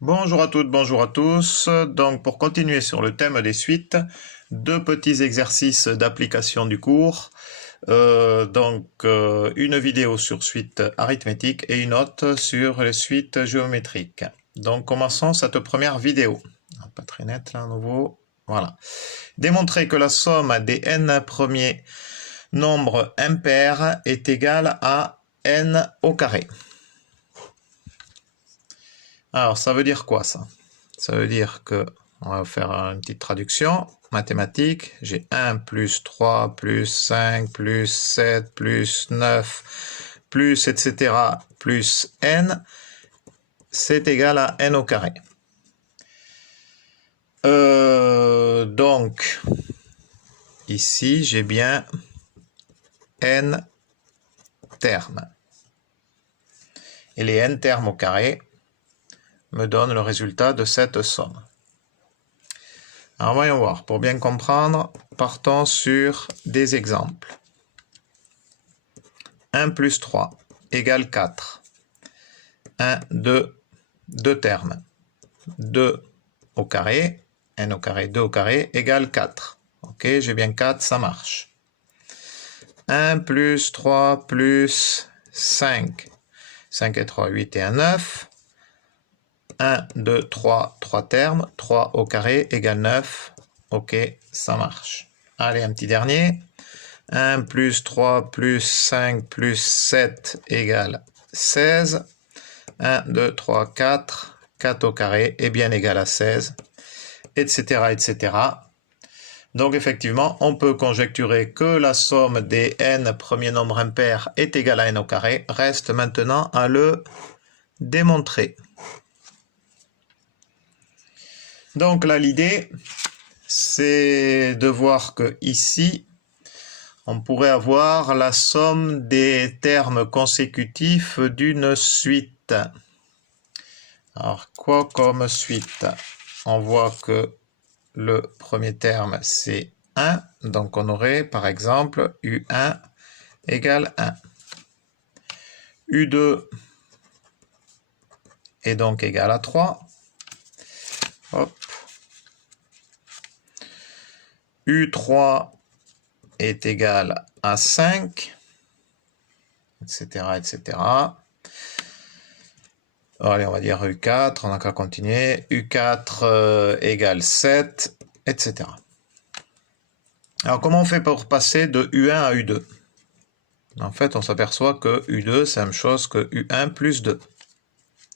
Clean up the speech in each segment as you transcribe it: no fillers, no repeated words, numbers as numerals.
Bonjour à toutes, bonjour à tous. Donc pour continuer sur le thème des suites, deux petits exercices d'application du cours. Une vidéo sur suite arithmétique et une autre sur les suites géométriques. Donc commençons cette première vidéo. Pas très net là à nouveau. Voilà. Démontrer que la somme des n premiers nombres impairs est égale à n au carré. Alors, ça veut dire quoi, ça? Ça veut dire que, on va faire une petite traduction mathématique. J'ai 1 plus 3 plus 5 plus 7 plus 9 plus etc. plus n, c'est égal à n au carré. Donc, ici, j'ai bien n termes. Et les n termes au carré me donne le résultat de cette somme. Alors voyons voir, pour bien comprendre, partons sur des exemples. 1 plus 3 égale 4. 1, 2, 2 termes. 2 au carré, n au carré, 2 au carré, égale 4. Ok, j'ai bien 4, ça marche. 1 plus 3 plus 5. 5 et 3, 8 et 1, 9. 1, 2, 3, 3 termes, 3 au carré égale 9. Ok, ça marche. Allez, un petit dernier. 1 plus 3 plus 5 plus 7 égale 16. 1, 2, 3, 4. 4 au carré est bien égal à 16, etc., etc. Donc effectivement, on peut conjecturer que la somme des n premiers nombres impairs est égale à n au carré. Reste maintenant à le démontrer. Donc là, l'idée, c'est de voir que ici, on pourrait avoir la somme des termes consécutifs d'une suite. Alors, quoi comme suite? On voit que le premier terme, c'est 1. Donc, on aurait, par exemple, U1 égale 1. U2 est donc égal à 3. Hop. U3 est égal à 5, etc., etc. Allez, on va dire U4, on n'a qu'à continuer. U4 égale 7, etc. Alors, comment on fait pour passer de U1 à U2? En fait, on s'aperçoit que U2, c'est la même chose que U1 plus 2.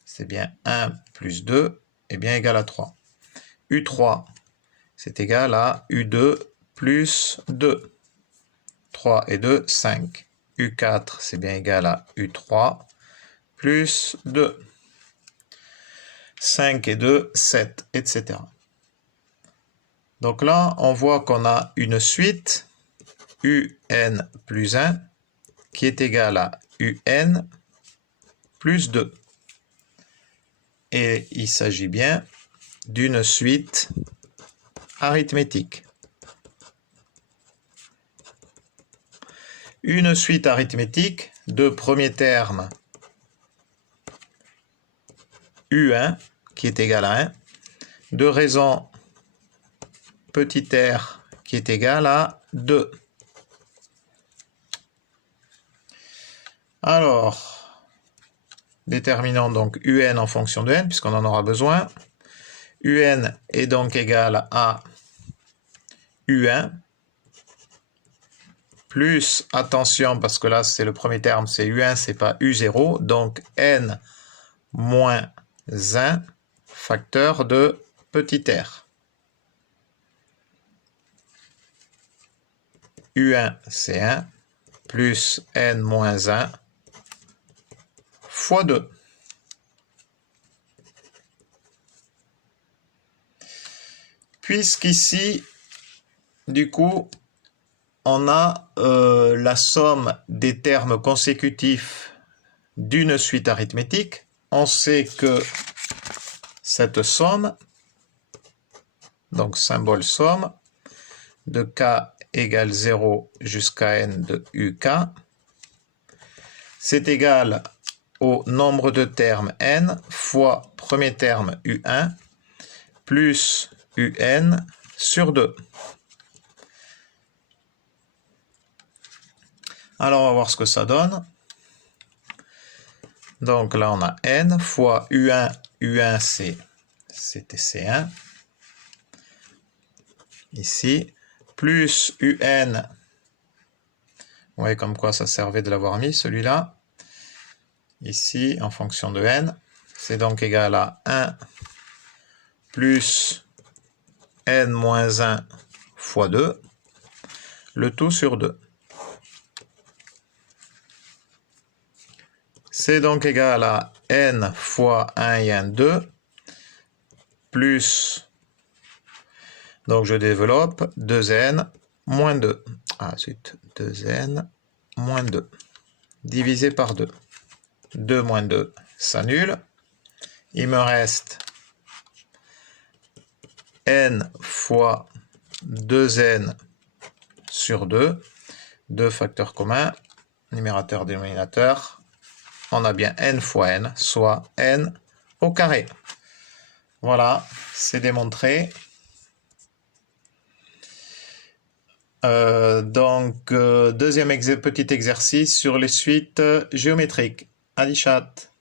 C'est bien 1 plus 2 est bien égal à 3. U3, c'est égal à U2 plus 2. 3 et 2, 5. U4, c'est bien égal à U3 plus 2. 5 et 2, 7, etc. Donc là, on voit qu'on a une suite UN plus 1 qui est égale à UN plus 2. Et il s'agit bien d'une suite arithmétique. Une suite arithmétique de premier terme U1 qui est égal à 1, de raison petit r qui est égal à 2. Alors, déterminons donc UN en fonction de n, puisqu'on en aura besoin. UN est donc égal à U1, plus, attention, parce que là, c'est le premier terme, c'est U1, c'est pas U0, donc n moins 1, facteur de petit r. U1, c'est 1, plus n moins 1, fois 2. Puisqu'ici, du coup, on a la somme des termes consécutifs d'une suite arithmétique. On sait que cette somme, donc symbole somme, de k égale 0 jusqu'à n de uk, c'est égal au nombre de termes n fois premier terme un plus un sur 2. Alors, on va voir ce que ça donne. Donc là, on a n fois u1 c'était C1. Ici, plus un. Vous voyez comme quoi ça servait de l'avoir mis, celui-là. Ici, en fonction de n. C'est donc égal à 1 plus n moins 1 fois 2. Le tout sur 2. C'est donc égal à n fois 1 et 1, 2, plus, donc je développe, 2n moins 2. Ah zut, 2n moins 2, divisé par 2. 2 moins 2 s'annule. Il me reste n fois 2n sur 2, 2 facteurs communs, numérateur, dénominateur. On a bien n fois n, soit n au carré. Voilà, c'est démontré. Deuxième petit exercice sur les suites géométriques. Allez, chat.